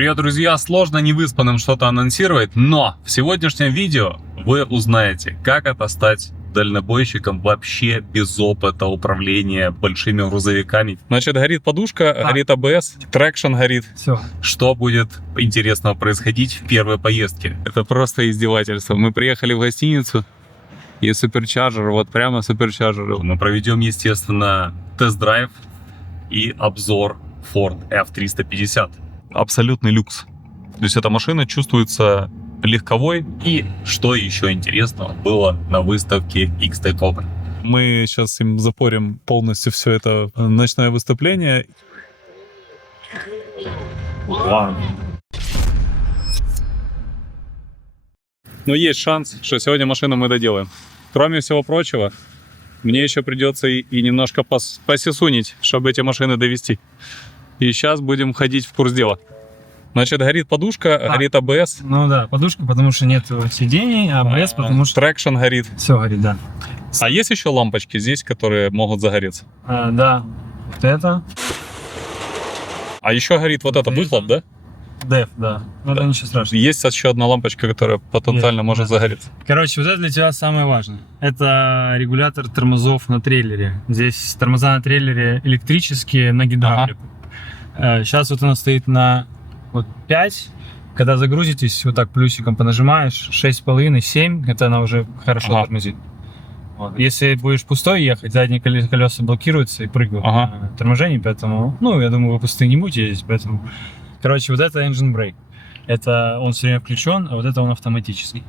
Привет, друзья! Сложно невыспанным что-то анонсировать, но в сегодняшнем видео вы узнаете, как это стать дальнобойщиком вообще без опыта управления большими грузовиками. Значит, горит подушка, горит АБС, трекшн горит. Все. Что будет интересного происходить в первой поездке? Это просто издевательство. Мы приехали в гостиницу, и суперчарджер, вот прямо суперчарджер. Мы проведем, естественно, тест-драйв и обзор Ford F350. Абсолютный люкс. То есть эта машина чувствуется легковой. И что еще интересного было на выставке X-Tech Open. Мы сейчас им запорим полностью все это ночное выступление. Вау. Но есть шанс, что сегодня машину мы доделаем. Кроме всего прочего, мне еще придется и немножко посисунить, чтобы эти машины довести. И сейчас будем ходить в курс дела. Значит, горит подушка, горит АБС. Ну да, подушка, потому что нет сидений, а АБС, потому что... Трекшн горит. Все горит, да. А есть еще лампочки здесь, которые могут загореться? Да, вот это. А еще горит вот это, выхлоп, да? Деф, да. Ну это ничего страшного. Есть еще одна лампочка, которая потенциально может загореться. Короче, вот это для тебя самое важное. Это регулятор тормозов на трейлере. Здесь тормоза на трейлере электрические на гидравлику. Сейчас вот она стоит на 5. Когда загрузитесь, вот так плюсиком понажимаешь, 6,5, 7, это она уже хорошо тормозит. Вот. Если будешь пустой ехать, задние колеса блокируются и прыгают на торможении, поэтому, я думаю, вы пустые не будете ездить, поэтому... Короче, вот это engine brake. Это он все время включен, а вот это он автоматический.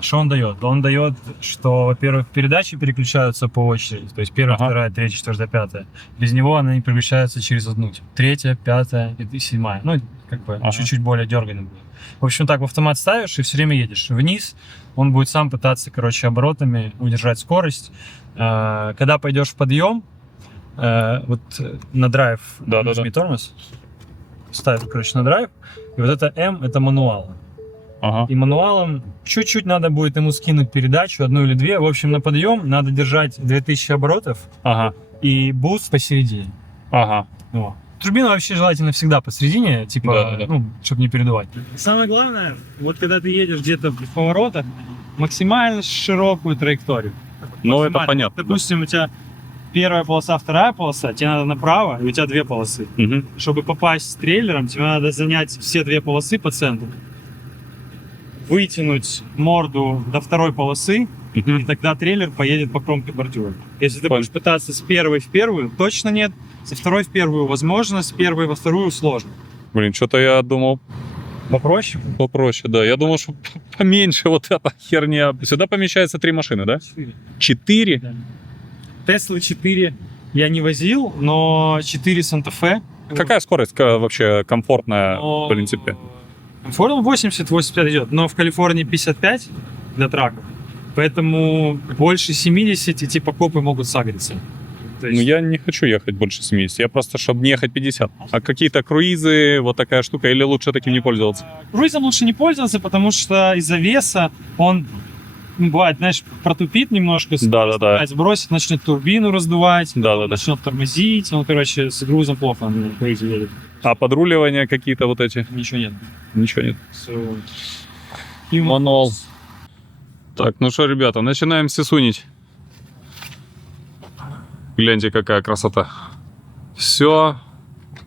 Что он дает? Он дает, что, во-первых, передачи переключаются по очереди. То есть первая, вторая, третья, четвертая, пятая. Без него она не переключается через одну. Третья, пятая и седьмая. Ну, как бы чуть-чуть более дерганным будет. В общем, так в автомат ставишь и все время едешь вниз. Он будет сам пытаться, оборотами удержать скорость. Когда пойдешь в подъем, вот на драйв нажми тормоз. Ставишь, на драйв. И вот это М, это мануал. И мануалом чуть-чуть надо будет ему скинуть передачу, одну или две. В общем, на подъем надо держать 2000 оборотов и буст посередине. Вот. Турбину вообще желательно всегда посередине, чтобы не передувать. Самое главное, вот когда ты едешь где-то в поворотах, максимально широкую траекторию. Ну, это понятно. Допустим, у тебя первая полоса, вторая полоса, тебе надо направо, и у тебя две полосы. Чтобы попасть с трейлером, тебе надо занять все две полосы по центру. Вытянуть морду до второй полосы, и тогда трейлер поедет по кромке бордюра. Если ты будешь пытаться с первой в первую, точно нет. Со второй в первую возможно, с первой во вторую сложно. Блин, что-то я думал... Попроще? Попроще, да. Я думал, что поменьше вот эта херня. Сюда помещается 3 машины, да? 4? Да. Теслы 4 я не возил, но 4 Санта-Фе. Какая скорость вообще комфортная, в принципе? Комфортно 80-85 идет, но в Калифорнии 55 для траков. Поэтому больше 70 типа копы могут сагриться. Ну, я не хочу ехать больше 70, я просто, чтобы не ехать 50. А какие-то круизы, вот такая штука, или лучше таким не пользоваться? Круизом лучше не пользоваться, потому что из-за веса он, бывает, знаешь, протупит немножко, сбросит, начнет турбину раздувать, начнет тормозить, с грузом плохо на круизе едет. А подруливания какие-то вот эти? Ничего нет. Ничего нет. Мануал. Так, ну что, ребята, начинаем сисунить. Гляньте, какая красота. Все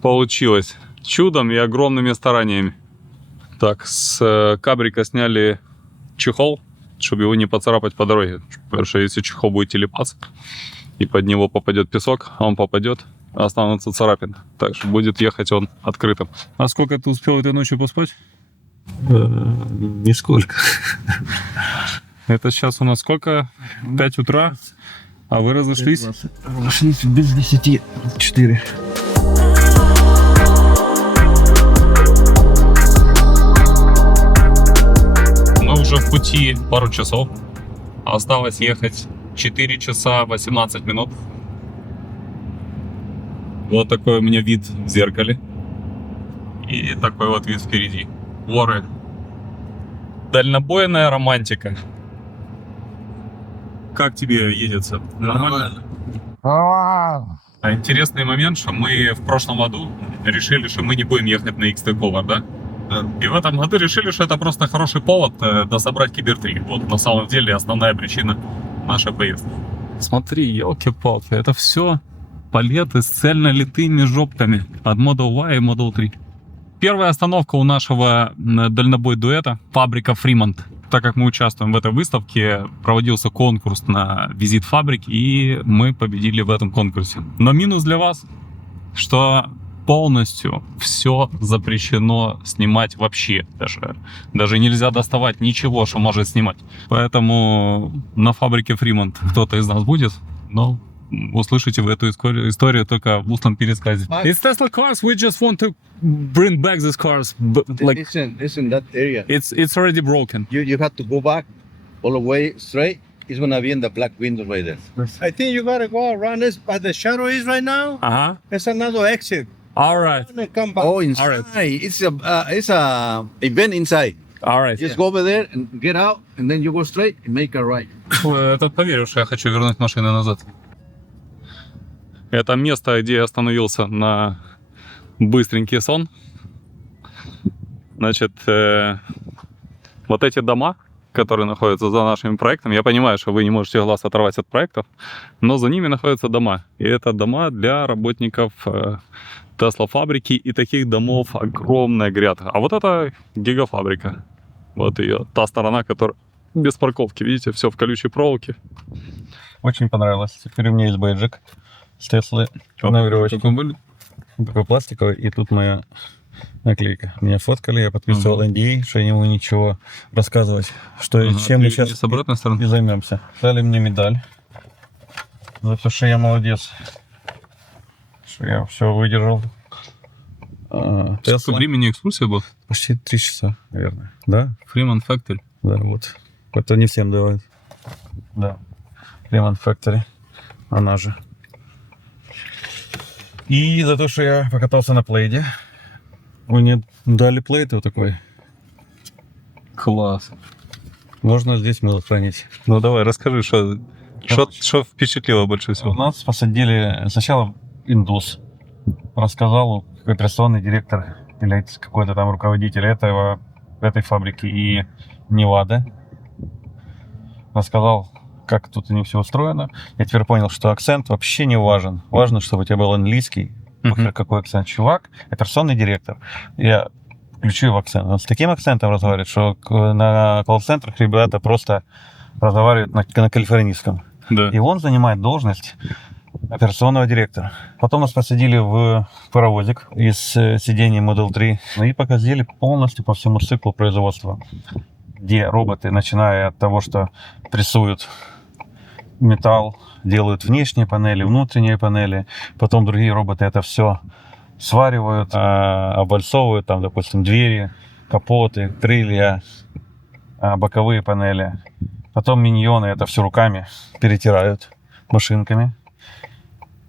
получилось чудом и огромными стараниями. Так, с кабрика сняли чехол, чтобы его не поцарапать по дороге. Потому что если чехол будет телепаться и под него попадет песок, он попадет, останутся царапины. Так что будет ехать он открытым. А сколько ты успел этой ночью поспать? Нисколько. Это сейчас у нас сколько? 5 утра. А вы разошлись? Разошлись без 10, 4. Мы уже в пути пару часов. Осталось ехать 4 часа 18 минут. Вот такой у меня вид в зеркале. И такой вот вид впереди. Горы. Дальнобойная романтика. Как тебе едется? Нормально? Интересный момент, что мы в прошлом году решили, что мы не будем ехать на XT Color, да? И в этом году решили, что это просто хороший повод дособрать Кибер 3. Вот на самом деле основная причина нашей поездки. Смотри, елки-палки, это все палеты с цельнолитыми жопками от Model Y и Model 3. Первая остановка у нашего дальнобой-дуэта — фабрика Fremont. Так как мы участвуем в этой выставке, проводился конкурс на визит фабрик, и мы победили в этом конкурсе. Но минус для вас, что полностью все запрещено снимать вообще. Даже нельзя доставать ничего, что может снимать. Поэтому на фабрике Fremont кто-то из нас будет, но услышите вы эту историю только в устном пересказе. It's Tesla cars, we just want to bring back these cars. But, like, It's in that area. it's already broken. You have to go back all the way straight. It's gonna be in the black window right there. I think you gotta go around this by the shadow is right now. Uh-huh. There's another exit. All right. And then come back. Oh, inside. Alright. It's a event inside. All right. Just go over there and get out, and then you go straight and make a right. Этот поверил, что я хочу вернуть машину назад. Это место, где я остановился на быстренький сон. Значит, вот эти дома, которые находятся за нашими проектами, я понимаю, что вы не можете глаз оторвать от проектов, но за ними находятся дома. И это дома для работников Tesla фабрики, и таких домов огромная грядка. А вот это гигафабрика. Вот ее, та сторона, которая без парковки. Видите, все в колючей проволоке. Очень понравилось. Теперь у меня есть бейджик с Теслы на веревочке. Такой пластиковый, и тут моя наклейка. Меня фоткали, я подписывал NDA, что я не могу ничего рассказывать, что чем мы сейчас с обратной стороны. и займемся. Дали мне медаль за то, что я молодец, что я все выдержал. Сколько Тесла. времени экскурсия была? Почти 3 часа, наверное. Да? Fremont Factory. Да, вот. Это не всем давать. Да. Fremont Factory. Она же. И за то, что я покатался на плейде. Мне дали плейд вот такой. Класс. Можно здесь мыло хранить. Ну давай, расскажи, что впечатлило больше У всего. нас посадили сначала индус. Рассказал операционный директор или какой-то там руководитель этой фабрики и Невады. Рассказал, как тут у них все устроено. Я теперь понял, что акцент вообще не важен. Важно, чтобы у тебя был английский. Похер, какой акцент. Чувак, операционный директор. Я включу его акцент. Он с таким акцентом разговаривает, что на колл-центрах ребята просто разговаривают на калифорнийском. Да. И он занимает должность операционного директора. Потом нас посадили в паровозик из сидений Model 3 и показали полностью по всему циклу производства, где роботы, начиная от того, что прессуют металл, делают внешние панели, внутренние панели, потом другие роботы это все сваривают, обвальцовывают, там, допустим, двери, капоты, крылья, боковые панели. Потом миньоны это все руками перетирают машинками.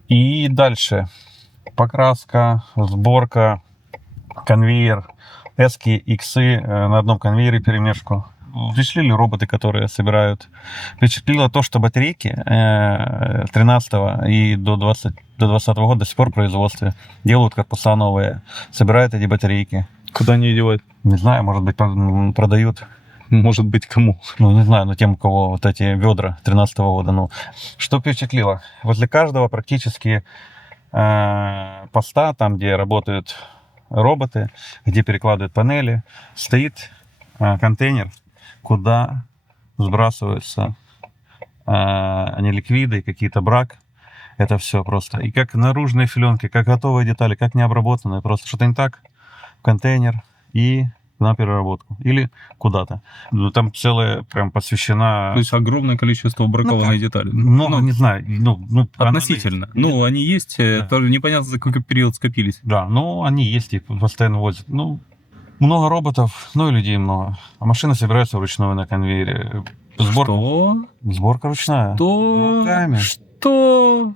И дальше покраска, сборка, конвейер, эски, иксы на одном конвейере перемешку. Впечатлили роботы, которые собирают. Впечатлило то, что батарейки 13 и до 2020 года до сих пор в производстве делают корпуса новые, собирают эти батарейки. Куда они девают? Не знаю, может быть, продают. Может быть, кому? Ну, не знаю, но тем, у кого вот эти ведра 13 года. Ну, что впечатлило? Возле каждого практически поста, там, где работают роботы, где перекладывают панели, стоит контейнер, куда сбрасываются неликвиды, какие-то брак. Это все просто. И как наружные филенки, как готовые детали, как необработанные. Просто что-то не так, в контейнер и на переработку. Или куда-то. Там целая прям посвящена... То есть огромное количество бракованной детали. Много, не знаю. Относительно. Ну, они есть, тоже непонятно, за какой период скопились. Да, ну, они есть, их постоянно возят. Ну, много роботов, ну и людей много. А машины собираются вручную на конвейере. Что? Сборка ручная. Что? Руками. Что?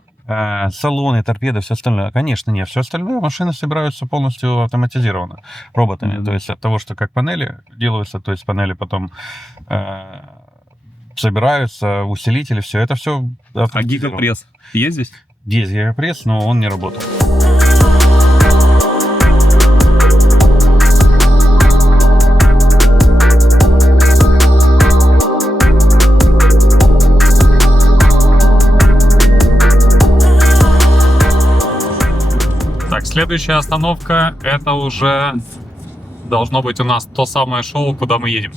Салоны, торпеды, все остальное. Конечно, нет. Все остальное машины собираются полностью автоматизированно роботами. То есть от того, что как панели делаются, то есть панели потом собираются, усилители, все это все. А гигапресс есть здесь? Есть гиропресс, но он не работал. Так, следующая остановка, это уже должно быть у нас то самое шоу, куда мы едем.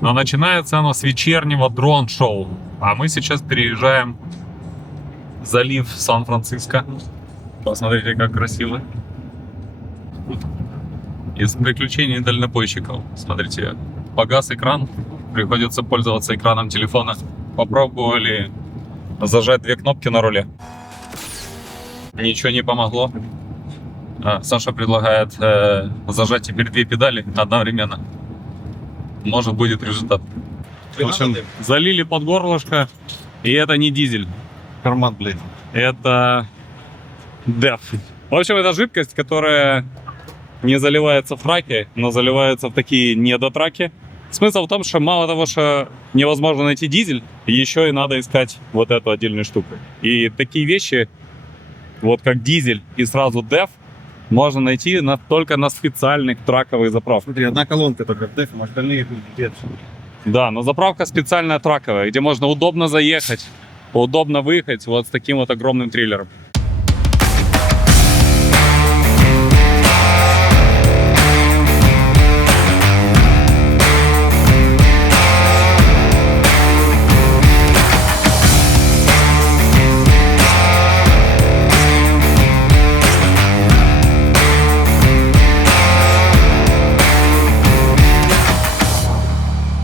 Но начинается оно с вечернего дрон-шоу. А мы сейчас переезжаем в залив Сан-Франциско. Посмотрите, как красиво. Из приключений дальнобойщиков. Смотрите, погас экран, приходится пользоваться экраном телефона. Попробовали зажать две кнопки на руле. Ничего не помогло. Саша предлагает зажать теперь две педали одновременно. Может, будет результат. В общем, залили под горлышко, и это не дизель. Карман, блин. Это DEF. В общем, это жидкость, которая не заливается в траке, но заливается в такие недотраки. Смысл в том, что мало того, что невозможно найти дизель, еще и надо искать вот эту отдельную штуку. И такие вещи, вот как дизель и сразу DEF, можно найти только на специальных траковых заправках. Смотри, одна колонка только в дефе, остальные тут. Да, но заправка специальная траковая, где можно удобно заехать, удобно выехать вот с таким вот огромным трейлером.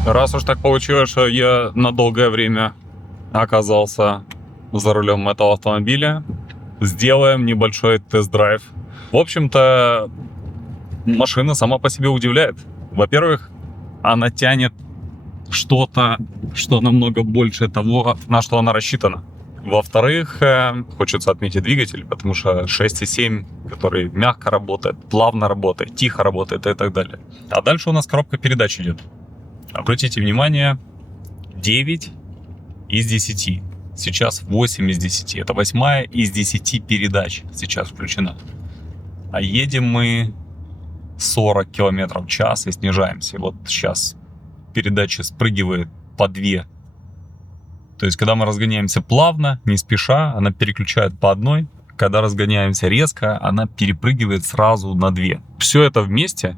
Раз уж так получилось, что я на долгое время оказался за рулем этого автомобиля, сделаем небольшой тест-драйв. В общем-то, машина сама по себе удивляет. Во-первых, она тянет что-то, что намного больше того, на что она рассчитана. Во-вторых, хочется отметить двигатель, потому что 6.7, который мягко работает, плавно работает, тихо работает и так далее. А дальше у нас коробка передач идет. Обратите внимание, 9 из 10. Сейчас 8 из 10. Это 8 из 10 передач сейчас включена. А едем мы 40 км в час и снижаемся. Вот сейчас передача спрыгивает по 2. То есть, когда мы разгоняемся плавно, не спеша, она переключает по одной. Когда разгоняемся резко, она перепрыгивает сразу на 2. Все это вместе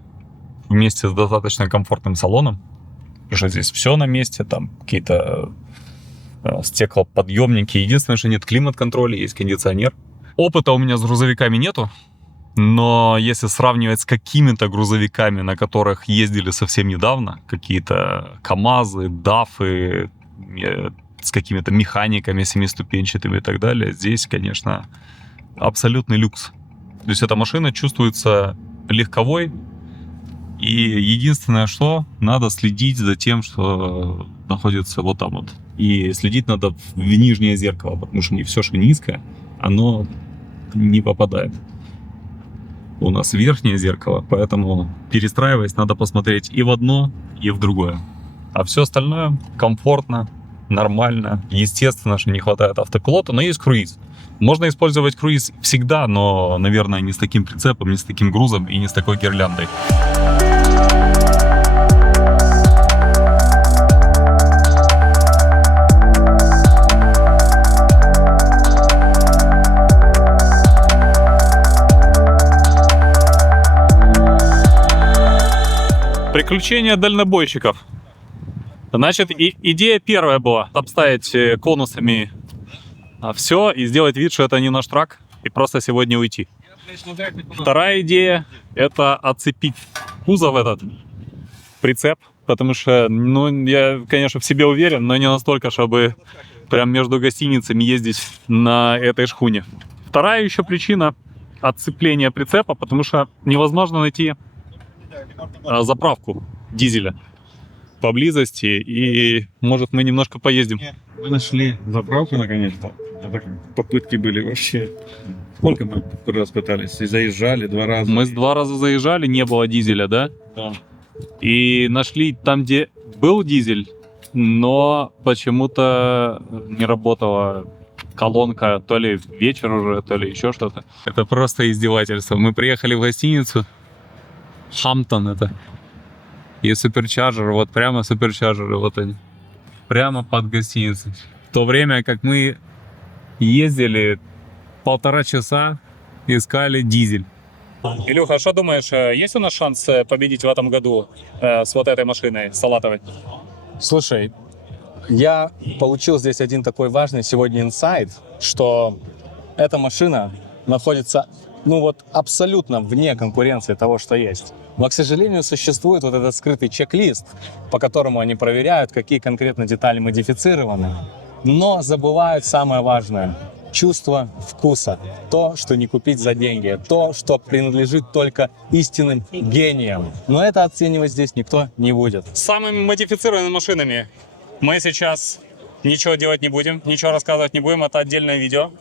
с достаточно комфортным салоном. Потому что здесь все на месте, там какие-то стеклоподъемники. Единственное, что нет климат-контроля, есть кондиционер. Опыта у меня с грузовиками нету, но если сравнивать с какими-то грузовиками, на которых ездили совсем недавно, какие-то КАМАЗы, ДАФы, с какими-то механиками семиступенчатыми и так далее, здесь, конечно, абсолютный люкс. То есть эта машина чувствуется легковой. И единственное, что надо следить за тем, что находится вот там вот. И следить надо в нижнее зеркало, потому что не все, что низкое, оно не попадает. У нас верхнее зеркало, поэтому перестраиваясь, надо посмотреть и в одно, и в другое. А все остальное комфортно, нормально. Естественно, что не хватает автопилота, но есть круиз. Можно использовать круиз всегда, но, наверное, не с таким прицепом, не с таким грузом и не с такой гирляндой. Приключения дальнобойщиков. Значит, идея первая была обставить конусами все и сделать вид, что это не наш трак, и просто сегодня уйти. Вторая идея — это отцепить кузов этот, прицеп, потому что, ну, я, конечно, в себе уверен, но не настолько, чтобы прям между гостиницами ездить на этой шхуне. Вторая еще причина — отцепления прицепа, потому что невозможно найти заправку дизеля поблизости, и может мы немножко поездим. Мы нашли заправку наконец-то. Попытки были вообще. Сколько мы раз пытались? И заезжали 2 раза. Мы 2 раза заезжали, не было дизеля, да? Да. И нашли там, где был дизель, но почему-то не работала колонка, то ли вечер уже, то ли еще что-то. Это просто издевательство. Мы приехали в гостиницу, Хамптон это, и суперчарджер, вот прямо суперчарджеры, вот они, прямо под гостиницей. В то время как мы ездили 1,5 часа, искали дизель. Илюха, что думаешь, есть у нас шанс победить в этом году с вот этой машиной салатовой? Слушай, я получил здесь один такой важный сегодня инсайт, что эта машина находится, ну вот, абсолютно вне конкуренции того, что есть. Но, к сожалению, существует вот этот скрытый чек-лист, по которому они проверяют, какие конкретно детали модифицированы, но забывают самое важное – чувство вкуса. То, что не купить за деньги. То, что принадлежит только истинным гениям. Но это оценивать здесь никто не будет. С самыми модифицированными машинами мы сейчас ничего делать не будем, ничего рассказывать не будем, это отдельное видео.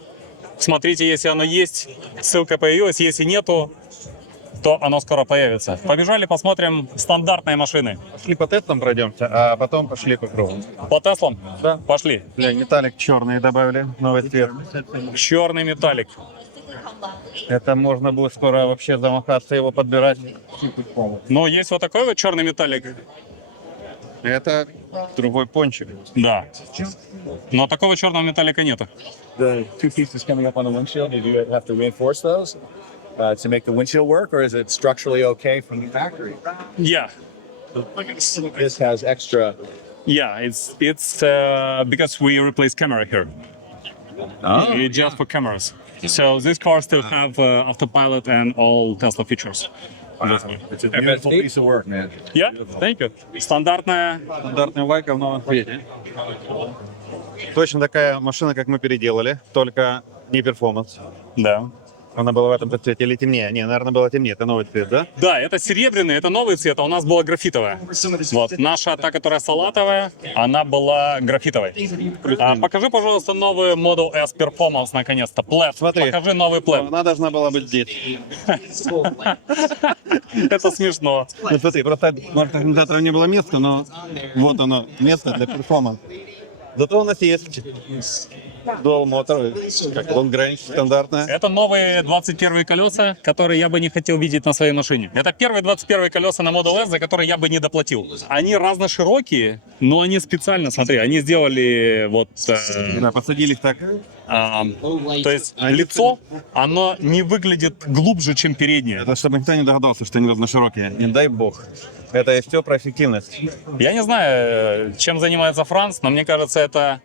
Смотрите, если оно есть, ссылка появилась, если нету, то оно скоро появится. Побежали, посмотрим стандартные машины. Пошли по Теслам пройдемся, а потом пошли по кругу. По Теслам? Да. Пошли. Бля, металлик черный добавили, новый цвет. Черный металлик. Это можно будет скоро вообще замахаться, его подбирать. Но есть вот такой вот черный металлик. Это другой пончик. Да. Но такого черного металлика нету. The two pieces coming up on the windshield, do you have to reinforce those to make the windshield work, or is it structurally okay from the factory? Yeah. This has extra. Yeah, it's because we replace camera here. It's just for cameras. So this car still have autopilot and all Tesla features. It's a beautiful piece of work, man. Yeah, thank you. Стандартная. Стандартная вайка в новом цвете. Точно такая машина, как мы переделали, только не перформанс. Да. Она была в этом цвете или темнее? Не, наверное, была темнее. Это новый цвет, да? Да, это серебряный, это новый цвет, а у нас была графитовая. Вот, наша, та, которая салатовая, она была графитовой. Покажи, пожалуйста, новый Model S Performance, наконец-то. Plaid. Смотри. Покажи новый Plaid. Она должна была быть здесь. Это смешно. Ну, смотри, просто, может, организаторам не было места, но вот оно, место для перформанса. Зато у нас есть Dual Motor, как Long Range стандартная. Это новые 21 колеса, которые я бы не хотел видеть на своей машине. Это первые 21 колеса на Model S, за которые я бы не доплатил. Они разноширокие, но они специально, смотри, они сделали вот... Да, посадили их так. То есть лицо, оно не выглядит глубже, чем переднее. Это чтобы никто не догадался, что они разноширокие. Не дай бог. Это и все про эффективность. Я не знаю, чем занимается Франц, но мне кажется, это...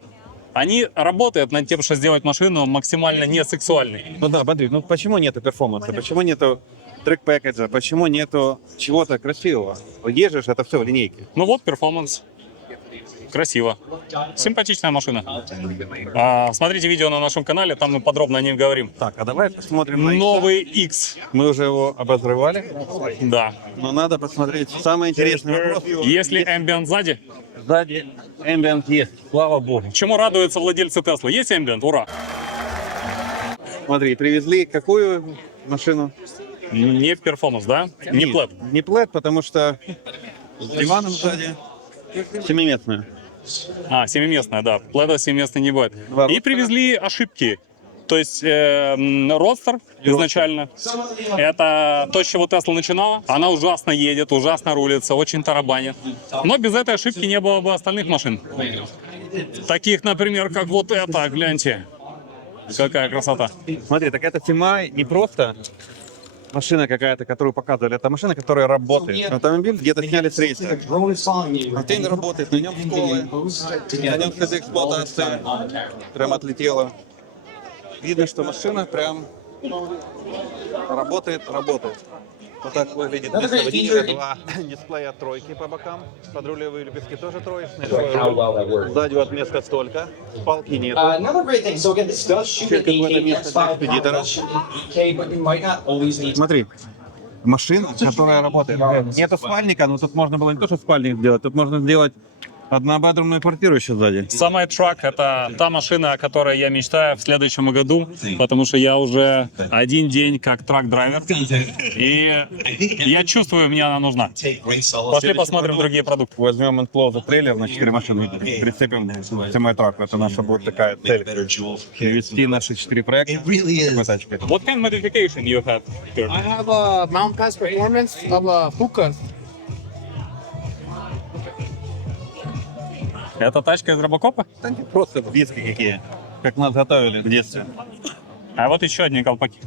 Они работают над тем, что сделать машину максимально не сексуальной. Ну да, смотри, ну почему нету перформанса? Почему нету трек-пэкэджа? Почему нету чего-то красивого? Есть же это все в линейке. Ну вот, перформанс. Красиво. Симпатичная машина. Смотрите видео на нашем канале, там мы подробно о нем говорим. Так, а давай посмотрим на X. Новый X. Мы уже его обозревали, Да. но надо посмотреть. Самый интересный вопрос. Есть ли ambient сзади? Сзади Ambient есть, слава богу. Чему радуются владельцы Теслы? Есть ambient? Ура! Смотри, привезли какую машину? Не перформанс, да? Не Plaid. Не Plaid, потому что с диваном сзади семиместную. Семиместная, да. Plaid семиместной не будет. Два И привезли ошибки. То есть Родстер изначально, это то, с чего Тесла начинала. Она ужасно едет, ужасно рулится, очень тарабанит. Но без этой ошибки не было бы остальных машин. Таких, например, как вот эта, гляньте. Какая красота. Смотри, так это Тимай не просто машина какая-то, которую показывали. Это машина, которая работает. Автомобиль где-то сняли с рейса. Контейнер работает, на нем школы, на нем ходит эксплуатация. Прям отлетела. Видно, что машина прям работает. Вот так выглядит место водителя. Два дисплея тройки по бокам. Подрулевые лепестки тоже троечные. Сзади вот места столько. Палки нет. Another great thing, so again, this does shoot at the AX5 8K, but you might not always need. Смотри, машина, которая работает. Нету спальника, но тут можно было не то, что спальник сделать, тут можно сделать Однобедрумную квартиру еще сзади. Semi-truck — это та машина, о которой я мечтаю в следующем году, потому что я уже один день как трак-драйвер, и я чувствую, мне она нужна. Пошли посмотрим другие продукты. Возьмем enclosed трейлер на 4 машины, прицепим semi-truck. Это наша будет такая цель. Перевести наши 4 проекта такой тачкой. What kind of modification you have here? I have a Mount Pass performance of a Fuca. Это тачка из Робокопа? Просто диски какие, как нас готовили в детстве. А вот еще одни колпаки.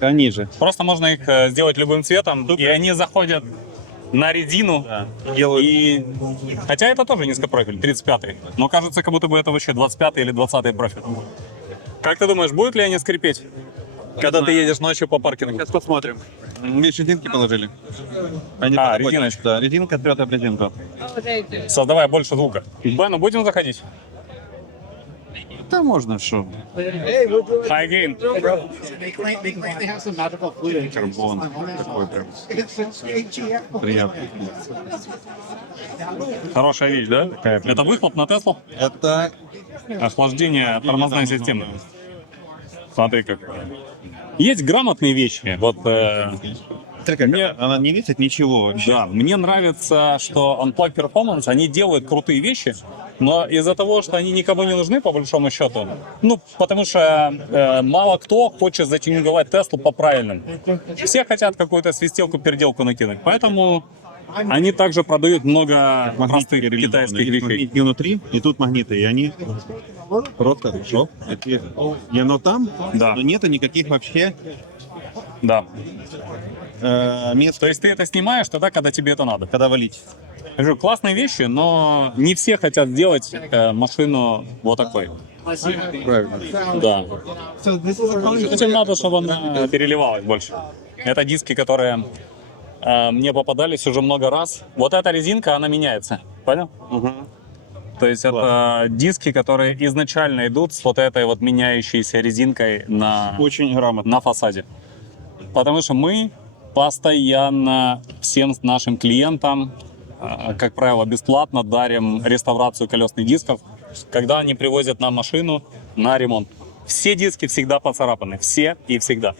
Они же. Просто можно их сделать любым цветом, и они заходят на резину. Делают. И... Хотя это тоже низкопрофиль, 35-й. Но кажется, как будто бы это вообще 25-й или 20-й профиль. Как ты думаешь, будут ли они скрипеть, когда ты едешь ночью по паркингу? Сейчас посмотрим. Видишь, резинки положили. Они А, подходят. резиночка. Да, резинка трет об резинку. Создавая больше звука. Бену, будем заходить? Да можно, что. High gain. They have some magical fluid. Карбон такой прям приятный. Хорошая вещь, да? Это выхлоп на Теслу? Это Охлаждение тормозной системы. Смотри как. Есть грамотные вещи. Вот мне, она не весит ничего вообще. да, мне нравится, что Unplug Performance, они делают крутые вещи, но из-за того, что они никому не нужны, по большому счету, ну, потому что мало кто хочет затюнинговать Теслу по-правильному. Все хотят какую-то свистелку-переделку накинуть, поэтому они также продают много простых китайских вещей. Магнитики внутри, и тут магниты, и они просто хорошо. И оно там, Да. но нету никаких вообще Да. мест, То есть ты это снимаешь тогда, когда тебе это надо. когда валить. Я говорю, классные вещи, но не все хотят сделать машину вот такой. Правильно. Да. Этим надо, чтобы она переливалась больше. Это диски, которые мне попадались уже много раз. Вот эта резинка, она меняется. Понял? То есть это диски, которые изначально идут с вот этой вот меняющейся резинкой на Очень грамотно. на фасаде. Потому что мы постоянно всем нашим клиентам, как правило, бесплатно дарим реставрацию колесных дисков, когда они привозят нам машину на ремонт. Все диски всегда поцарапаны, все и всегда.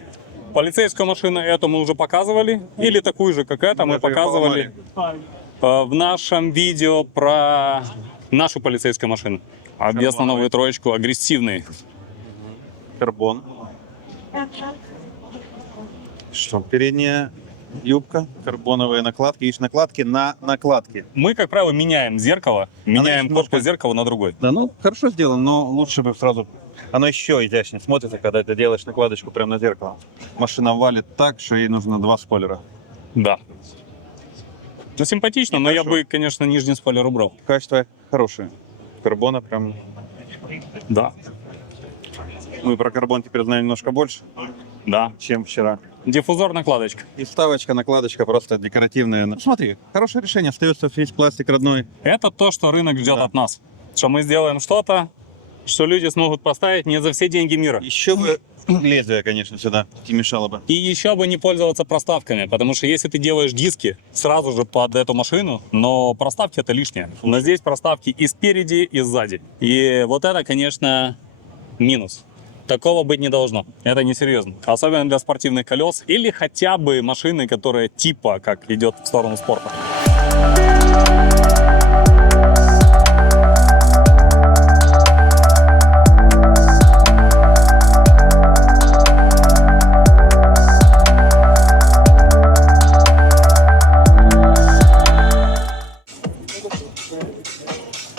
Полицейскую машину эту мы уже показывали, или такую же, как эта, мы показывали в нашем видео про нашу полицейскую машину. Обвес на новую троечку, агрессивный. Карбон. Что, передняя юбка, карбоновые накладки. Видишь, накладки на накладки. Мы, как правило, меняем зеркало, меняем еще корпус можно- зеркала на другой. Да, ну, хорошо сделано, но лучше бы сразу... Оно еще изящнее смотрится, когда ты делаешь накладочку прямо на зеркало. Машина валит так, что ей нужно 2 спойлера. Да. Ну, симпатично, но я бы, конечно, нижний спойлер убрал. Качество хорошее. Карбона прям... Да. Мы про карбон теперь знаем немножко больше, Да. чем вчера. Диффузор, накладочка. И вставочка, накладочка просто декоративная. Ну, смотри, хорошее решение. Остается весь пластик родной. Это то, что рынок ждет Да. от нас. Что мы сделаем что-то, что люди смогут поставить не за все деньги мира. Еще бы лезвие, конечно, сюда не мешало бы. И еще бы не пользоваться проставками, потому что если ты делаешь диски сразу же под эту машину, но проставки это лишнее. Но здесь проставки и спереди, и сзади. И вот это, конечно, минус. Такого быть не должно. Это несерьезно. Особенно для спортивных колес или хотя бы машины, которая типа как идет в сторону спорта.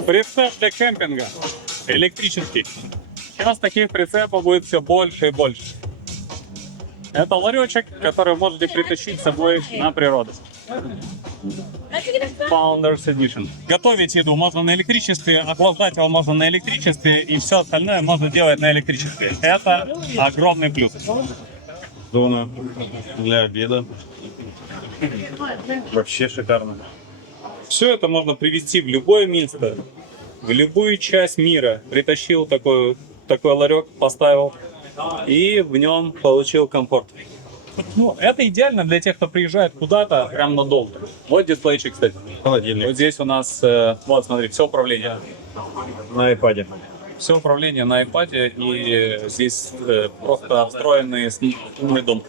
Прицеп для кемпинга. Электрический. Сейчас таких прицепов будет все больше и больше. Это ларечек, который вы можете притащить с собой на природу. Founders Edition. Готовить еду можно на электричестве, охлаждать его можно на электричестве, и все остальное можно делать на электричестве. Это огромный плюс. Зона для обеда. Вообще шикарно. Все это можно привезти в любое место, в любую часть мира. Притащил такой ларек, поставил, и в нем получил комфорт. Ну, это идеально для тех, кто приезжает куда-то прям надолго. Вот дисплейчик, кстати. Холодильник. Вот здесь у нас, вот смотри, все управление. На iPad. Все управление на iPad, и здесь просто встроенный умный дом.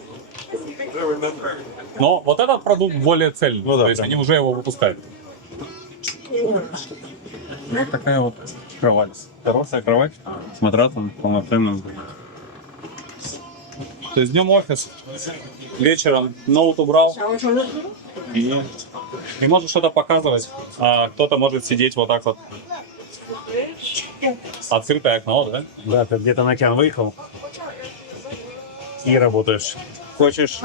Но вот этот продукт более цельный, Ну да, то есть да. они уже его выпускают. Вот такая вот кровать. Хорошая кровать с матрасом полноценным. То есть днем офис, вечером ноут убрал и можешь что-то показывать, а кто-то может сидеть вот так вот. Открытое окно, да? Да, ты где-то на океан выехал и работаешь. Хочешь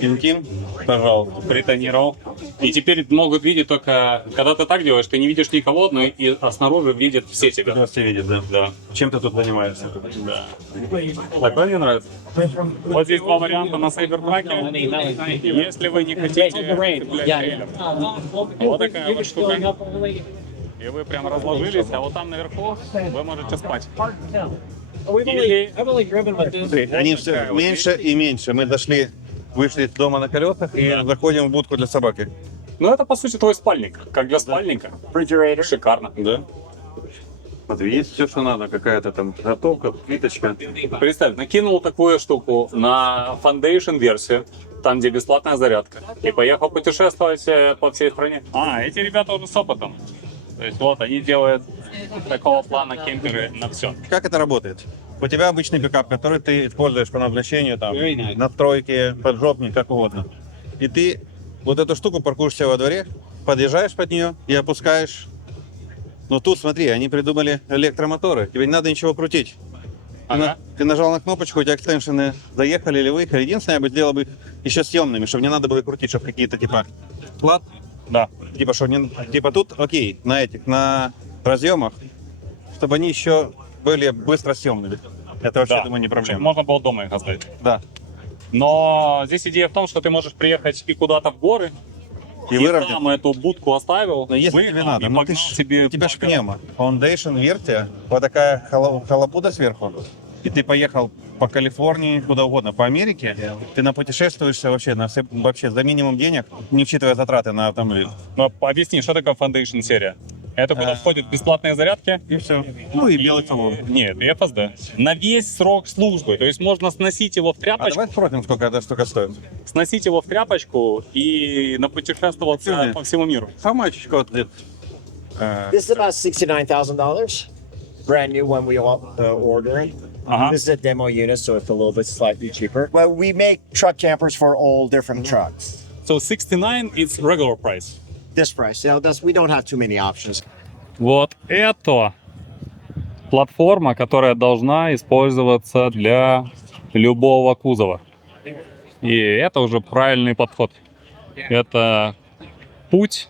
интим? Пожалуйста, притонировал. И теперь могут видеть только, когда ты так делаешь, ты не видишь никого, но и снаружи видят все тебя. Да, все видят, да. Да. Чем ты тут занимаешься? Да. Такой мне нравится. Вот здесь два варианта на Сайбертраке. Если вы не хотите гулять трейлер. Вот такая вот штука. И вы прям разложились, а вот там наверху вы можете спать. Или... Они все меньше и меньше. Мы дошли, вышли из дома на колесах и заходим в будку для собаки. Ну это по сути твой спальник, как для спальника. Шикарно. Да. Смотри, есть все, что надо. Какая-то там готовка, плиточка. Представь, накинул такую штуку на Foundation версию, там где бесплатная зарядка, и поехал путешествовать по всей стране. А, эти ребята уже с опытом. То есть вот они делают такого плана кемперы на все. Как это работает? У тебя обычный пикап, который ты используешь по назначению, там, настройки, поджопник, как угодно. И ты вот эту штуку паркуешь себе во дворе, подъезжаешь под нее и опускаешь. Но тут, смотри, они придумали электромоторы. Тебе не надо ничего крутить. Ага. Ты нажал на кнопочку, у тебя экстеншены заехали или выехали. Единственное, я бы сделал бы их еще съемными, чтобы не надо было крутить, чтобы какие-то типа плат. Да. Типа, что не, типа тут, окей, на этих, на разъемах, чтобы они еще были быстро съемными. Это вообще, Да. думаю, не проблема. Можно было дома их оставить. Да. Но здесь идея в том, что ты можешь приехать и куда-то в горы, И и выровнять. там эту будку оставил, Но если тебе выехал надо, и ну ты погнал себе у тебя ж по горам. пневмо. Foundation, вертия, вот такая халабуда сверху. И ты поехал по Калифорнии, куда угодно, по Америке, ты напутешествуешься вообще, вообще за минимум денег, не учитывая затраты на автомобиль. Но объясни, что такое Foundation серия? Это куда входят бесплатные зарядки? И все. Ну и белый салон. Нет, и FSD. На весь срок службы. То есть можно сносить его в А тряпочку, давай спросим, сколько эта штука стоит. сносить его в тряпочку и напутешествоваться Слушай. по всему миру. How much cost it? This is about $69,000, brand new when we order it. Ага. This is a demo unit, so it's a little bit slightly cheaper. But we make truck campers for all different trucks. So 69 is regular price. This price, we don't have too many options. Вот это платформа, которая должна использоваться для любого кузова. И это уже правильный подход. Это путь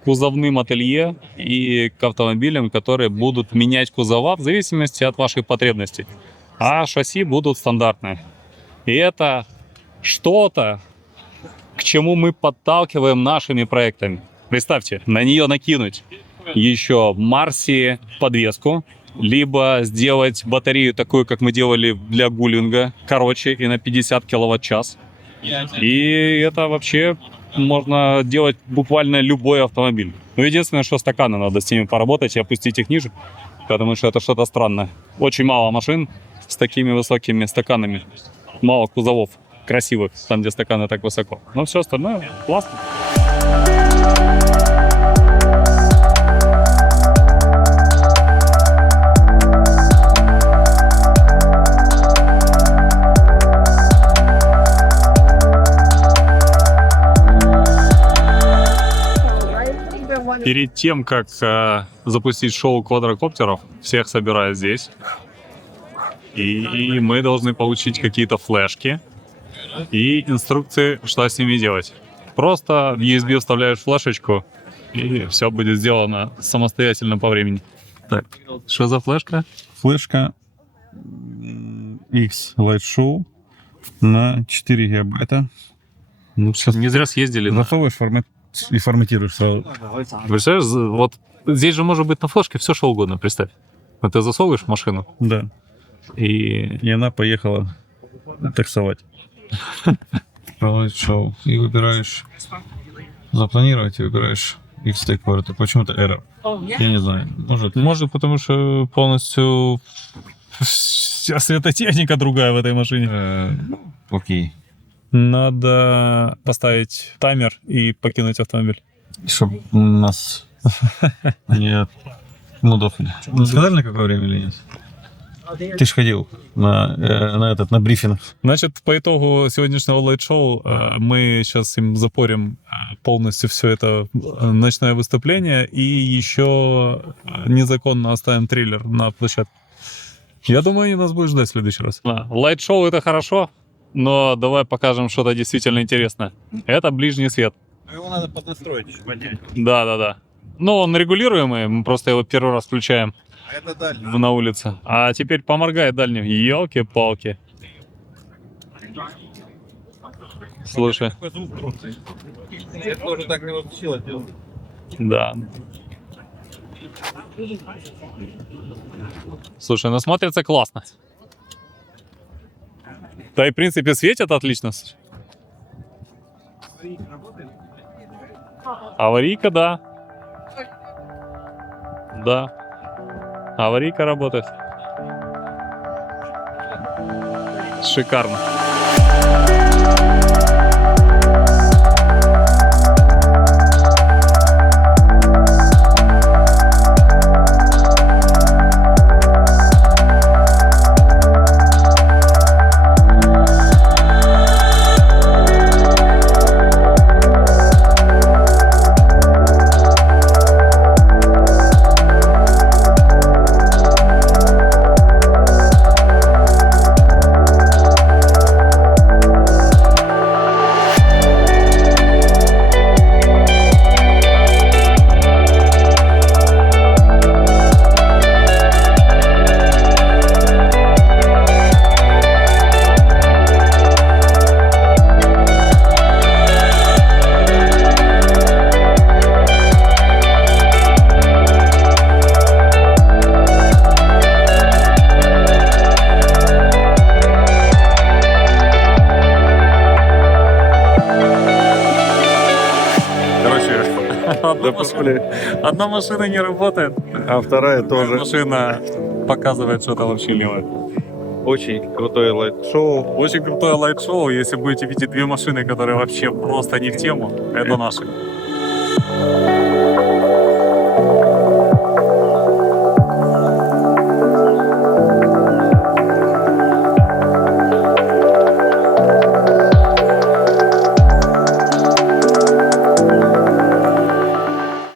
к кузовным ателье и к автомобилям, которые будут менять кузова в зависимости от ваших потребностей. А шасси будут стандартные. И это что-то, к чему мы подталкиваем нашими проектами. Представьте, на нее накинуть еще Марси подвеску, либо сделать батарею такую, как мы делали для гуллинга, короче, и на 50 киловатт-час. И это вообще можно делать буквально любой автомобиль. Но единственное, что стаканы надо с ними поработать и опустить их ниже, потому что это что-то странное. Очень мало машин с такими высокими стаканами, мало кузовов красивых, там, где стаканы так высоко. Но все остальное классно. Перед тем, как запустить шоу квадрокоптеров, всех собирают здесь. И мы должны получить какие-то флешки и инструкции, что с ними делать. Просто в USB вставляешь флешечку, и все будет сделано самостоятельно по времени. Так, что за флешка? Флешка X Light Show на 4 гигабайта. Ну, сейчас не зря съездили. Засовываешь и форматируешь сразу. Представляешь, вот здесь же может быть на флешке все что угодно, представь. Вот ты засовываешь в машину, Да. и И она поехала таксовать. Проводить шоу. И выбираешь запланировать, и выбираешь X-Take Port. Почему-то error. Я не знаю. Может, потому что полностью вся светотехника другая в этой машине. Окей. Надо поставить таймер и покинуть автомобиль. Чтобы нас не мудохали. Сказали, на какое время или нет? Ты ж ходил на брифинг. Значит, по итогу сегодняшнего лайт-шоу мы сейчас им запорим полностью все это ночное выступление и еще незаконно оставим трейлер на площадке. Я думаю, они нас будут ждать в следующий раз. Лайт-шоу — это хорошо, но давай покажем что-то действительно интересное. Это ближний свет. Его надо поднастроить, еще поднять. Да. Ну, он регулируемый, мы просто его первый раз включаем. Это дальний. На улице. А теперь поморгай дальним. Ёлки-палки. Слушай. Я тоже так не научилась делать. Да. Слушай, ну смотрится классно. Да и в принципе светит отлично. Аварийка, да. Да. Аварийка работает. Шикарно. Одна машина не работает, А вторая тоже. машина показывает что-то вообще левое. Очень крутое лайт-шоу. Очень крутое лайт-шоу. Если будете видеть две машины, которые вообще просто не в тему, это наши.